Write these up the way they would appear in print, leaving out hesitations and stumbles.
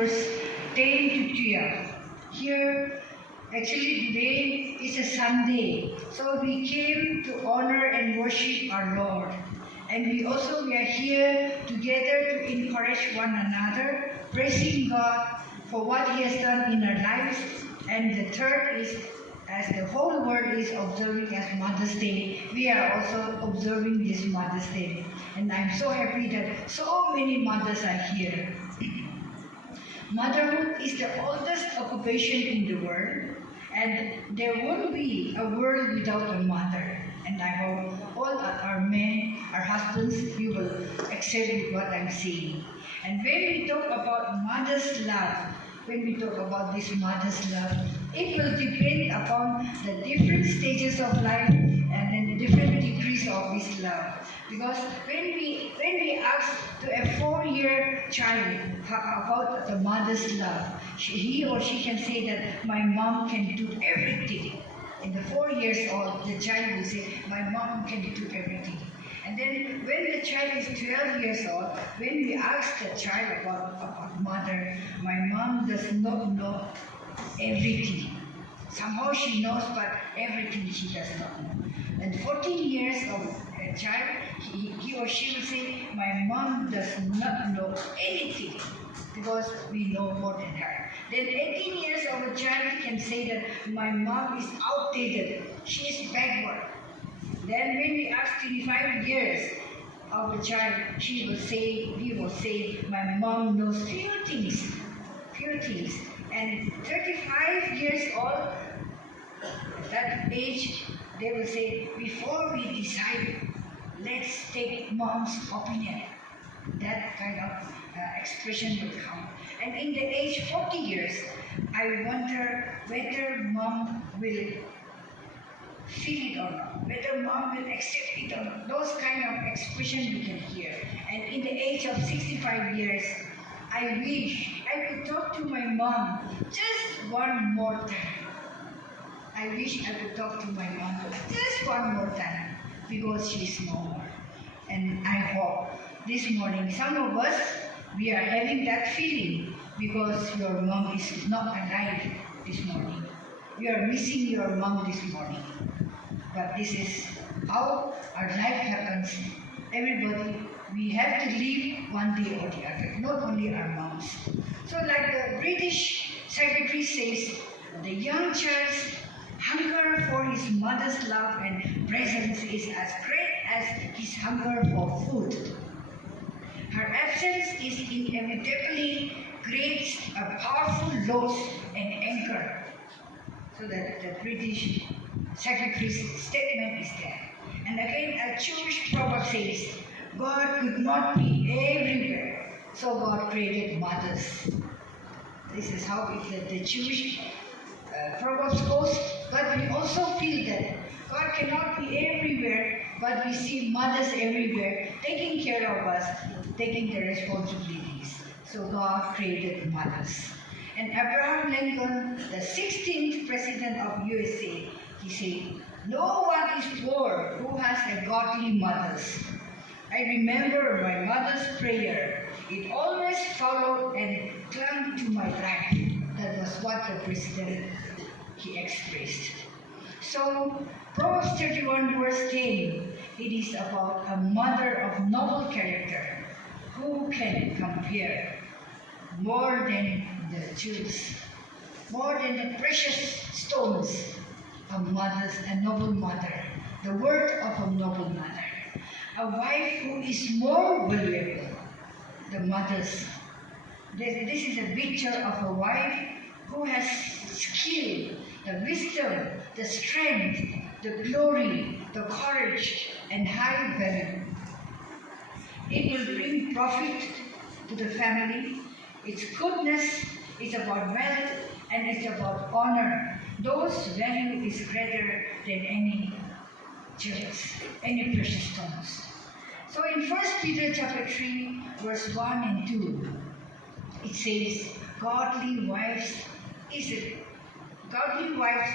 verse 10 to 12. Here, actually today is a Sunday, so we came to honor and worship our Lord. And we are here together to encourage one another, praising God for what He has done in our lives. And the third is, as the whole world is observing as Mother's Day, we are also observing this Mother's Day. And I'm so happy that so many mothers are here. Motherhood is the oldest occupation in the world, and there won't be a world without a mother. And I hope all our men, our husbands, you will accept what I'm saying. And when we talk about mother's love, when we talk about this mother's love, it will depend upon the different stages of life and then the different degrees of this love. Because when we ask to a 4-year child about the mother's love, he or she can say that my mom can do everything. In the 4 years old, the child will say, my mom can do everything. And then when the child is 12 years old, when we ask the child about mother, my mom does not know everything. Somehow she knows, but everything she does not know. And 14 years of a child, he or she will say, my mom does not know anything, because we know more than her. Then 18 years of a child can say that my mom is outdated, she is backward. Then when we ask 25 years of a child, he will say, my mom knows few things. And 35 years old, at that age, they will say, before we decide, let's take mom's opinion. That kind of expression will come. And in the age 40 years, I wonder whether mom will feel it or not, whether mom will accept it or not. Those kind of expression we can hear. And in the age of 65 years, I wish I could talk to my mom just one more time. I wish I could talk to my mom just one more time, because she's no more. And I hope this morning, some of us, we are having that feeling because your mom is not alive this morning. You are missing your mom this morning. But this is how our life happens. Everybody, we have to live one day or the other, not only our moms. So like the British secretary says, the young child's hunger for his mother's love and presence is as great as his hunger for food. Her absence is inevitably creates a powerful loss and anger. So that the British secretary's statement is there. And again, a Jewish proverb says, God could not be everywhere, so God created mothers. This is how the Jewish proverbs goes. But we also feel that God cannot be everywhere, but we see mothers everywhere taking care of us, taking the responsibilities. So God created mothers. And Abraham Lincoln, the 16th president of USA, he said, no one is poor who has a godly mother. I remember my mother's prayer. It always followed and clung to my life. That was what the president, he expressed. So, Proverbs 31 verse 10, it is about a mother of noble character who can compare more than the jewels, more than the precious stones. A noble mother, the word of a noble mother. A wife who is more valuable, the mothers. This is a picture of a wife who has skill, the wisdom, the strength, the glory, the courage, and high value. It will bring profit to the family. Its goodness is about wealth and it's about honor. Those value is greater than any jewels, any precious stones. So in 1 Peter chapter 3, verse 1 and 2, it says, godly wives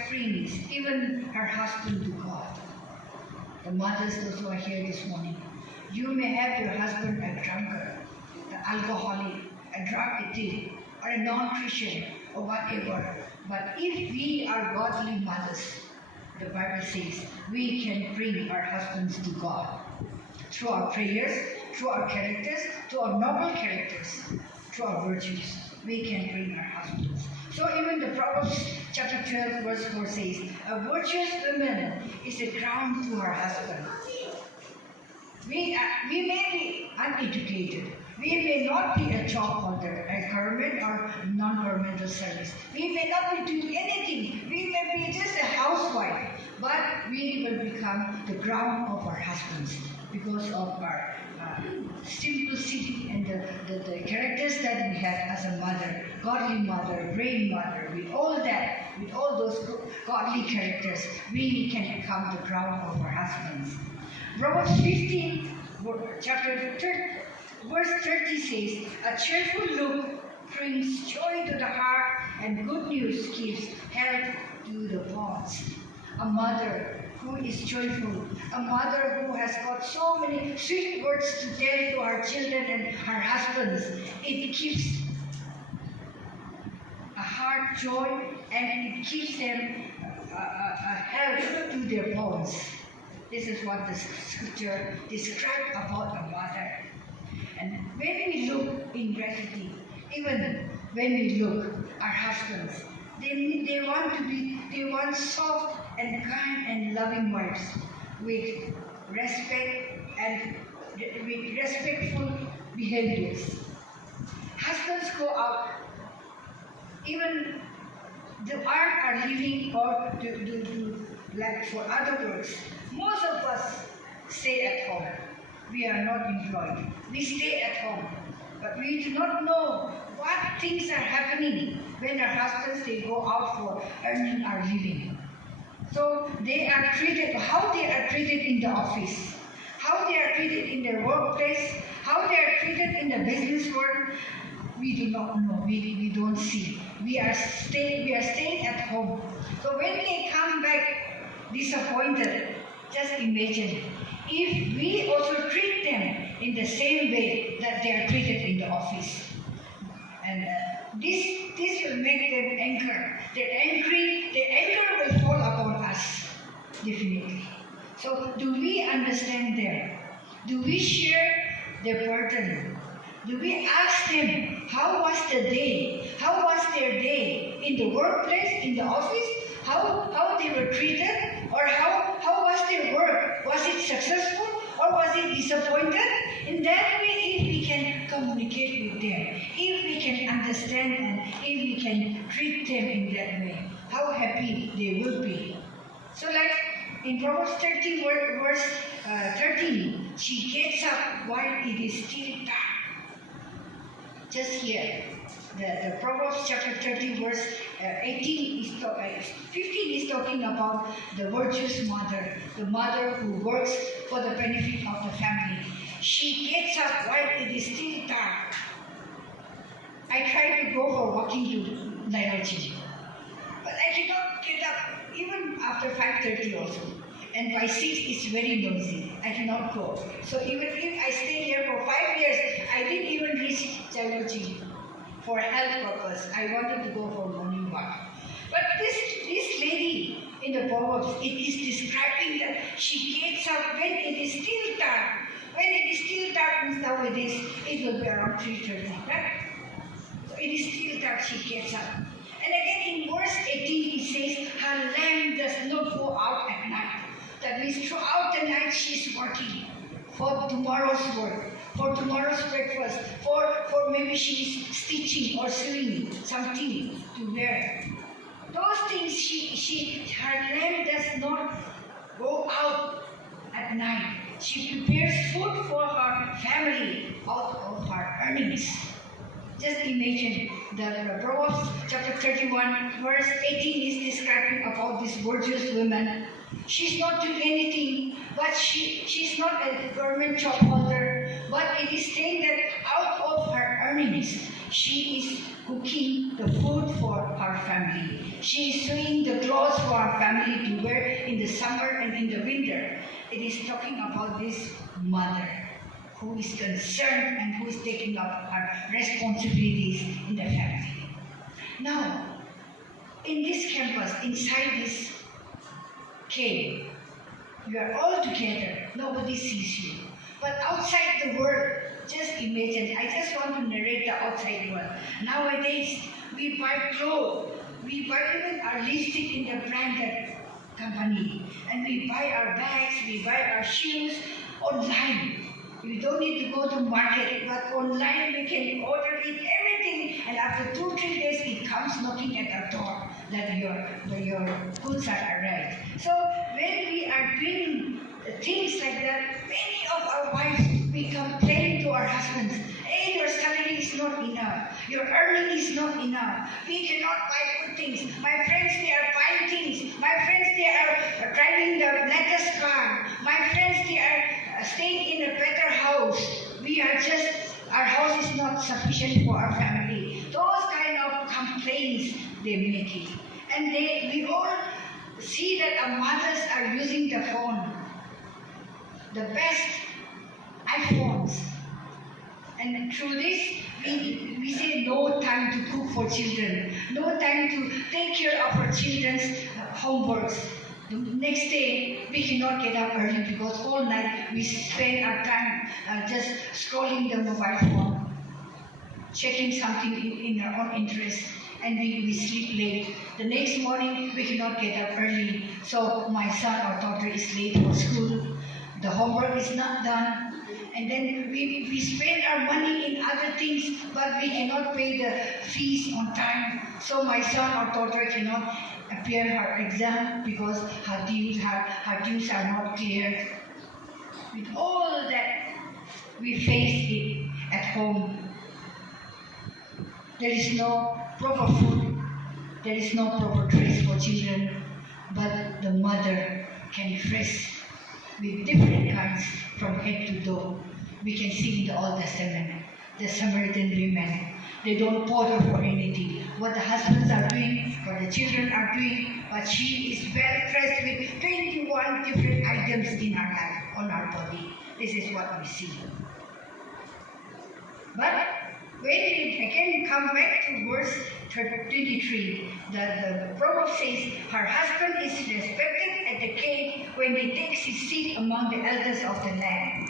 brings even her husband to God. The mothers, those who are here this morning, you may have your husband a drunkard, an alcoholic, a drug addict, or a non-Christian or whatever. But if we are godly mothers, the Bible says, we can bring our husbands to God. Through our prayers, through our characters, through our noble characters, through our virtues, we can bring our husbands. So even the Proverbs chapter 12 verse 4 says, a virtuous woman is a crown to her husband. We may be uneducated. We may not be a job holder, a government or non-governmental service. We may not be doing anything. We may be just a housewife. But we will become the crown of our husbands because of our simplicity and the characters that we have as a mother, godly mother, brave mother. With all that, with all those godly characters, we can become the crown of our husbands. Proverbs 15, chapter 30, verse 30 says, a cheerful look brings joy to the heart, and good news gives health to the bones. A mother who is joyful, a mother who has got so many sweet words to tell to her children and her husbands, it gives a heart joy, and it gives them a health to their bones. This is what the scripture describes about a mother. And when we look in reality, even when we look, our husbands, they want soft and kind and loving wives with respect and with respectful behaviors. Husbands go out, even the art are living or do like for other works. Most of us stay at home. We are not employed. We stay at home. But we do not know what things are happening when our husbands, they go out for earning our living. So they are treated, how they are treated in the office, how they are treated in their workplace, how they are treated in the business world, we do not know, we don't see. We are staying at home. So when they come back disappointed, just imagine if we also treat them in the same way that they are treated in the office. And this will make them anger. The anger will fall upon us, definitely. So do we understand them? Do we share their burden? Do we ask them how was the day? How was their day in the workplace, in the office? How they were treated? Or how was their work? Was it successful or was it disappointed? In that way, if we can communicate with them, if we can understand and if we can treat them in that way, how happy they will be. So like in Proverbs 30 verse 13, she gets up while it is still dark. Just here, the Proverbs chapter 30 verse 15 is talking about the virtuous mother, the mother who works for the benefit of the family. She gets up while it is still dark. I try to go for walking to Nairobi, but I cannot get up even after 5:30 also. And by 6 it's very noisy. I cannot go. So even if I stay here for 5 years, I didn't even reach Jailoji for health purpose. I wanted to go for morning walk. But this lady in the Proverbs, it is describing that she gets up when it is still dark. When it is still dark nowadays, it will be around 3:30, right? So it is still dark, she gets up. And again in verse 18 it says, her lamp does not go out at night. That means throughout the night she's working for tomorrow's work, for tomorrow's breakfast, for maybe she's stitching or sewing something to wear. Those things her lamp does not go out at night. She prepares food for her family out of her earnings. Just imagine the Proverbs chapter 31 verse 18 is describing about this virtuous woman. She's not doing anything, but she's not a government job holder, but it is saying that out of her earnings, she is cooking the food for her family. She is sewing the clothes for her family to wear in the summer and in the winter. It is talking about this mother who is concerned and who is taking up her responsibilities in the family. us inside this cave. You are all together. Nobody sees you. But outside the world, just imagine. I just want to narrate the outside world. Nowadays, we buy clothes. We buy even our lipstick in the branded company. And we buy our bags, we buy our shoes online. We don't need to go to market, but online we can order it, everything. And after 2-3 days, it comes knocking at our door that your goods are arrived. So when we are doing things like that, many of our wives, we complain to our husbands, hey, your salary is not enough. Your earning is not enough. We cannot buy good things. My friends, they are buying things. My friends, they are driving the latest car. My friends, they are staying in a better house. Our house is not sufficient for our family. Those kind of complaints they make it. And we all see that our mothers are using the phone, the best iPhones. And through this, we say no time to cook for children, no time to take care of our children's homeworks. The next day, we cannot get up early because all night we spend our time just scrolling the mobile phone, checking something in our own interest, and we sleep late. The next morning, we cannot get up early. So my son or daughter is late for school. The homework is not done. And then we spend our money in other things, but we cannot pay the fees on time. So my son or daughter cannot appear her exam because her dues are not clear. With all that, we face it at home. There is no proper food, there is no proper dress for children, but the mother can dress with different kinds from head to toe. We can see in the Old Testament, the Samaritan women, they don't bother for anything. What the husbands are doing, what the children are doing, but she is well dressed with 21 different items in her life, on her body. This is what we see. But when we again come back to verse 23, the proverb says, her husband is respected at the gate when he takes his seat among the elders of the land.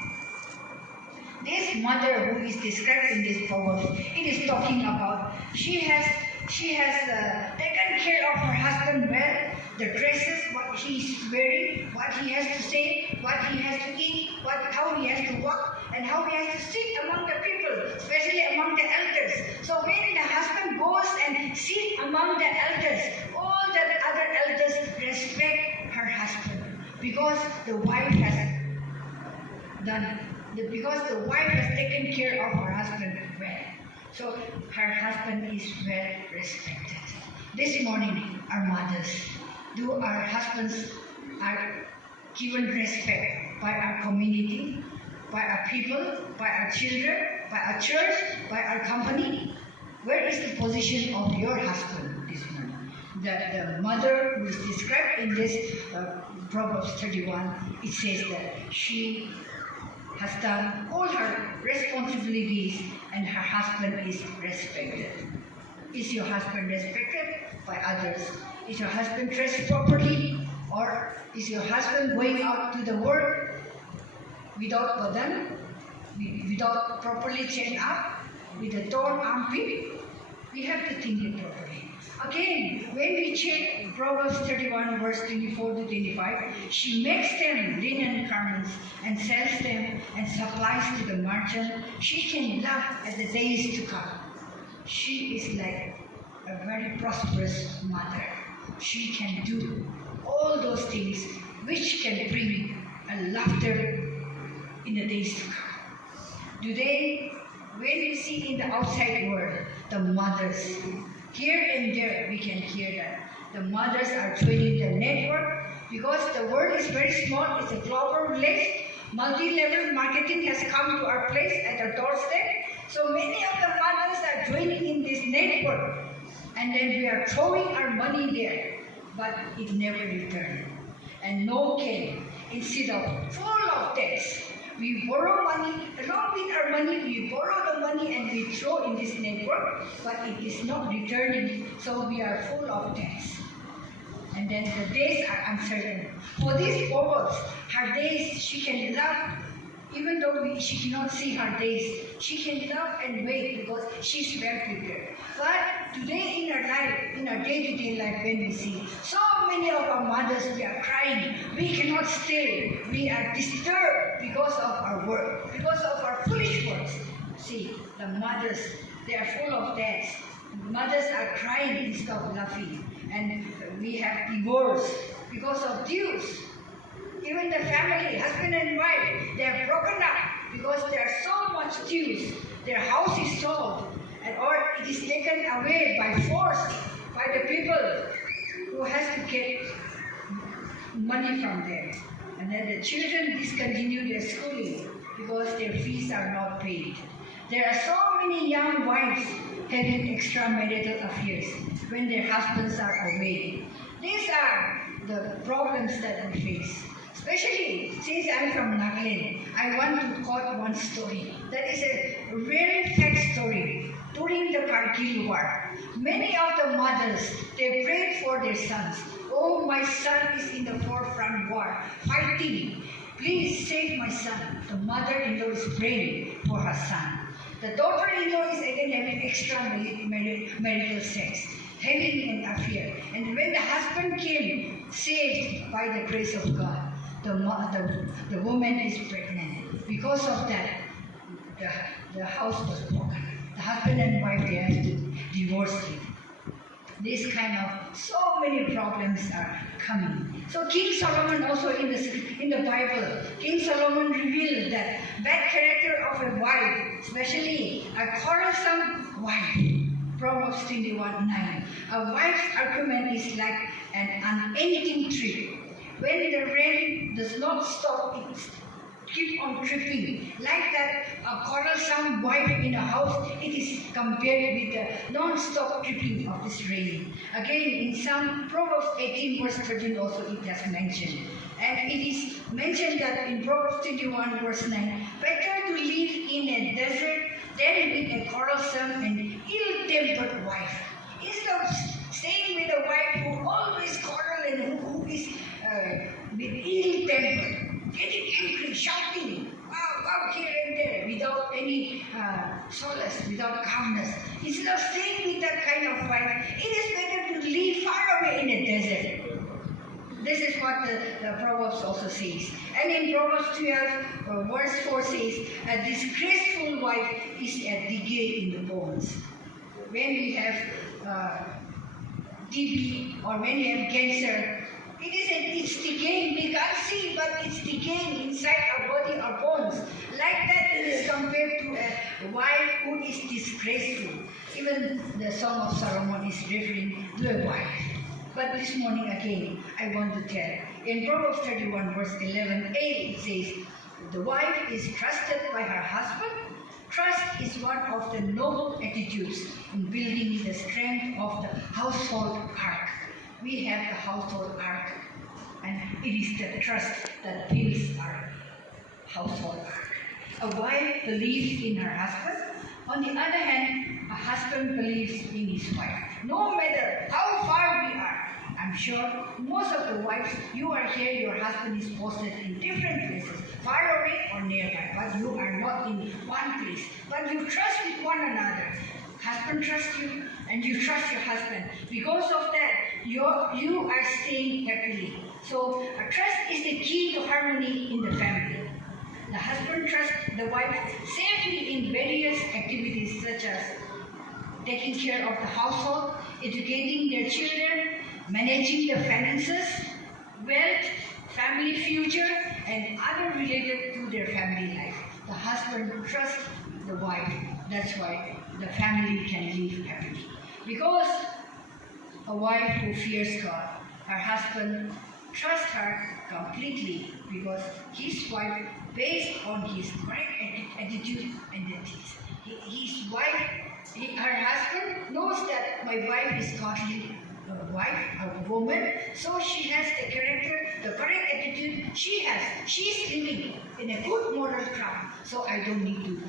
This mother who is described in this proverb, it is talking about she has taken care of her husband well, the dresses, what he is wearing, what he has to say, what he has to eat, how he has to walk, and how he has to sit among the people, especially among the elders. So when the husband goes and sits among the elders, all the other elders respect her husband because the wife has taken care of her husband well. So her husband is well respected. This morning, our mothers, do our husbands are given respect by our community, by our people, by our children, by our church, by our company? Where is the position of your husband this morning? The mother who is described in this Proverbs 31, it says that she has done all her responsibilities and her husband is respected. Is your husband respected by others? Is your husband dressed properly? Or is your husband going out to the work without button, without properly chained up, with a torn armpit? We have to think it properly. Again, when we check Proverbs 31 verse 24 to 25, she makes them linen garments and sells them and supplies to the merchant. She can laugh at the days to come. She is like a very prosperous mother. She can do all those things which can bring a laughter in the days to come. Today, when we see in the outside world, the mothers, here and there we can hear that. The mothers are joining the network because the world is very small, it's a global village. Multi-level marketing has come to our place at our doorstep. So many of the mothers are joining in this network. And then we are throwing our money there, but it never returns. And no gain. Instead of full of debts, we borrow money, along with our money, we borrow the money and we throw in this network, but it is not returning, so we are full of debts. and then the days are uncertain. For these purpose, her days she can love, even though she cannot see her days, she can love and wait because she's well prepared. But today in our life, in our day-to-day life, when we see so many of our mothers, we are crying, we cannot stay, we are disturbed because of our work, because of our foolish works. See, the mothers, they are full of deaths. Mothers are crying instead of laughing. And we have divorce because of dues. Even the family, husband and wife, they are broken up because there are so much dues. Their house is sold, or it is taken away by force by the people who has to get money from them. And then the children discontinue their schooling because their fees are not paid. There are so many young wives having extramarital affairs when their husbands are away. These are the problems that we face. Especially since I'm from Nagaland, I want to quote one story. That is a very fact story. During the Kargil War, many of the mothers, they prayed for their sons. Oh, my son is in the forefront war, fighting. Please save my son. The mother-in-law is praying for her son. The daughter-in-law is again having extramarital sex, having an affair. And when the husband came, saved by the grace of God, the woman is pregnant. Because of that, the house was broken. The husband and wife, they have to divorce it. This kind of so many problems are coming. So King Solomon also in the Bible, King Solomon revealed that bad character of a wife, especially a quarrelsome wife. Proverbs 21:9. A wife's argument is like an unending tree. When the rain does not stop, it keeps on tripping. Like that, a quarrelsome wife in a house, it is compared with the non-stop tripping of this rain. Again, in some Proverbs 18 verse 13 also it has mentioned. And it is mentioned that in Proverbs 21 verse 9, better to live in a desert than with a quarrelsome and ill-tempered wife. Instead of staying with a wife who always quarrel and who is with ill-tempered, getting angry, shouting, out here and there, without any solace, without calmness. Instead of staying with that kind of wife, it is better to live far away in a desert. This is what the Proverbs also says. And in Proverbs 12, verse 4 says, a disgraceful wife is a decay in the bones. When we have TB or when we have cancer, it's decaying. We can't see, but it's decaying inside our body, our bones. Like that, it is compared to a wife who is disgraceful. Even the Song of Solomon is referring to a wife. But this morning again, I want to tell. In Proverbs 31 verse 11a, it says, the wife is trusted by her husband. Trust is one of the noble attitudes in building the strength of the household ark. We have the household ark, and it is the trust that builds our household ark. A wife believes in her husband. On the other hand, a husband believes in his wife. No matter how far we are, I'm sure most of the wives, you are here, your husband is posted in different places, far away or nearby, but you are not in one place. But you trust with one another. Husband trusts you, and you trust your husband. Because of that, you are staying happily. So, trust is the key to harmony in the family. The husband trusts the wife safely in various activities such as taking care of the household, educating their children, managing the finances, wealth, family future, and other related to their family life. The husband trusts the wife. That's why the family can live happily. Because a wife who fears God, her husband trusts her completely because his wife, based on his correct attitude and ethics. His wife, her husband knows that my wife is godly wife, a woman, so she has the character, the correct attitude she has. She's living in a good moral ground, so I don't need to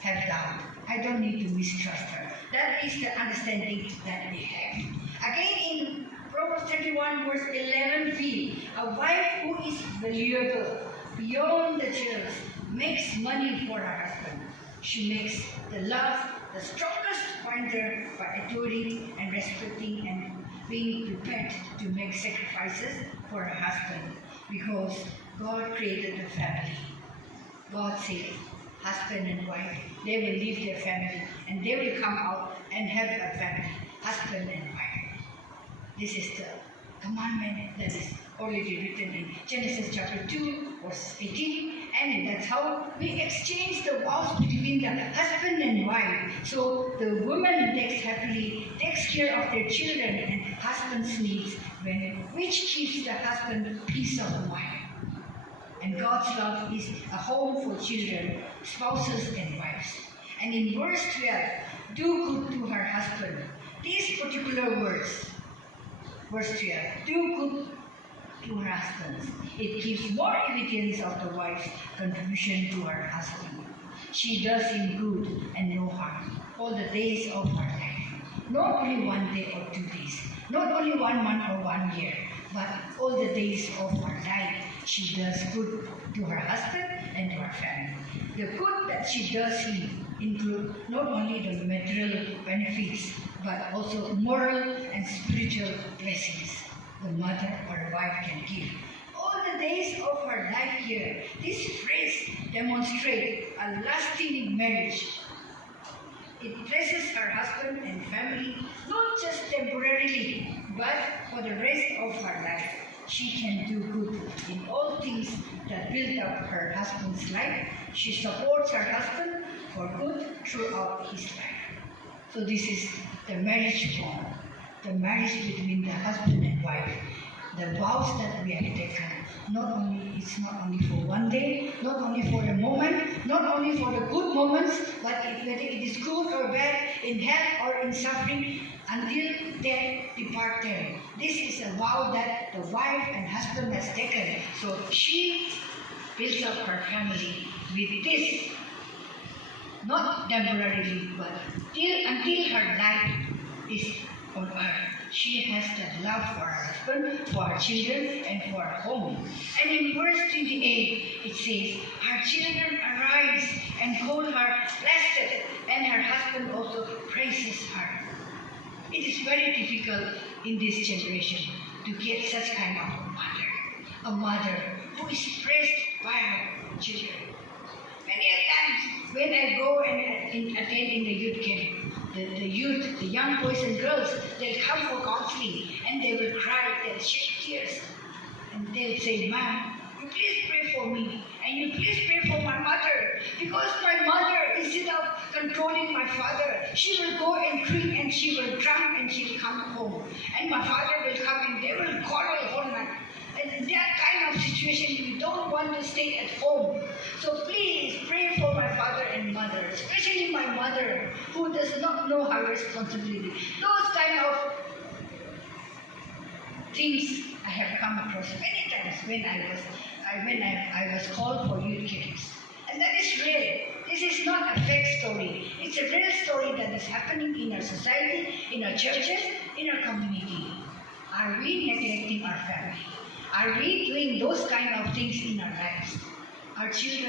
have doubt. I don't need to mistrust her. That is the understanding that we have. Again, in Proverbs 31 verse 11b. A wife who is valuable beyond the jewels makes money for her husband. She makes the love the strongest pointer by adoring and respecting and being prepared to make sacrifices for her husband, because God created the family. God said, husband and wife, they will leave their family and they will come out and have a family, husband and wife. This is the commandment that is already written in Genesis chapter 2, verse 18. And that's how we exchange the vows between the husband and wife. So the woman takes care of their children and husband's needs, which gives the husband peace of mind. And God's love is a home for children, spouses, and wives. And in verse 12, do good to her husband. These particular words, verse 12, do good to her husband. It gives more evidence of the wife's contribution to her husband. She does him good and no harm all the days of her life. Not only 1 day or 2 days, not only 1 month or 1 year, but all the days of her life. She does good to her husband and to her family. The good that she does him include not only the material benefits, but also moral and spiritual blessings the mother or wife can give. All the days of her life here, this phrase demonstrates a lasting marriage. It blesses her husband and family not just temporarily, but for the rest of her life. She can do good in all things that build up her husband's life. She supports her husband for good throughout his life. So this is the marriage bond, the marriage between the husband and wife. The vows that we have taken, it's not only for 1 day, not only for a moment, not only for the good moments, but whether it is good or bad, in health or in suffering, until death depart them. This is a vow that the wife and husband has taken. So she builds up her family with this, not temporarily, but until her life is on earth. She has that love for her husband, for her children, and for her home. And in verse 28, it says, her children arise and call her blessed, and her husband also praises her. It is very difficult in this generation to get such kind of a mother who is praised by her children. Many times when I go and attend in the youth camp, the youth, the young boys and girls, they'll come for counseling and they will cry, they'll shed tears. And they'll say, Ma'am, you please pray for me and you please pray for my mother, because my mother, instead of controlling my father, she will go and drink and she will drunk and she will come home. And my father will come and they will quarrel all night. And in that kind of situation, we don't want to stay at home. So please pray for my father and mother, especially my mother, who does not know her responsibility. Those kind of things I have come across many times when I was called for youth camps. And that is real. This is not a fake story. It's a real story that is happening in our society, in our churches, in our community. Are we neglecting our family? Are we doing those kind of things in our lives? Our children